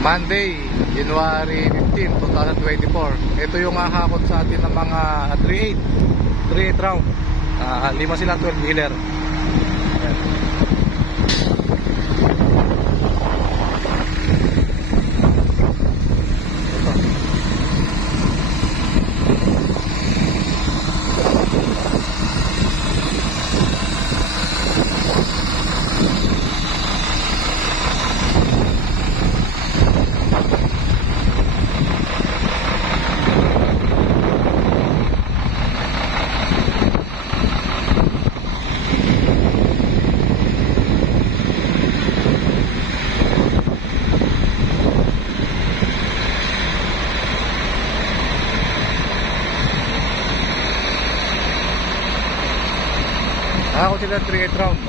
Monday, January 15, 2024. Ito yung hahakot sa atin ng mga 3.8 round. 5 sila 12 wheeler. Ako sila 3.8 round.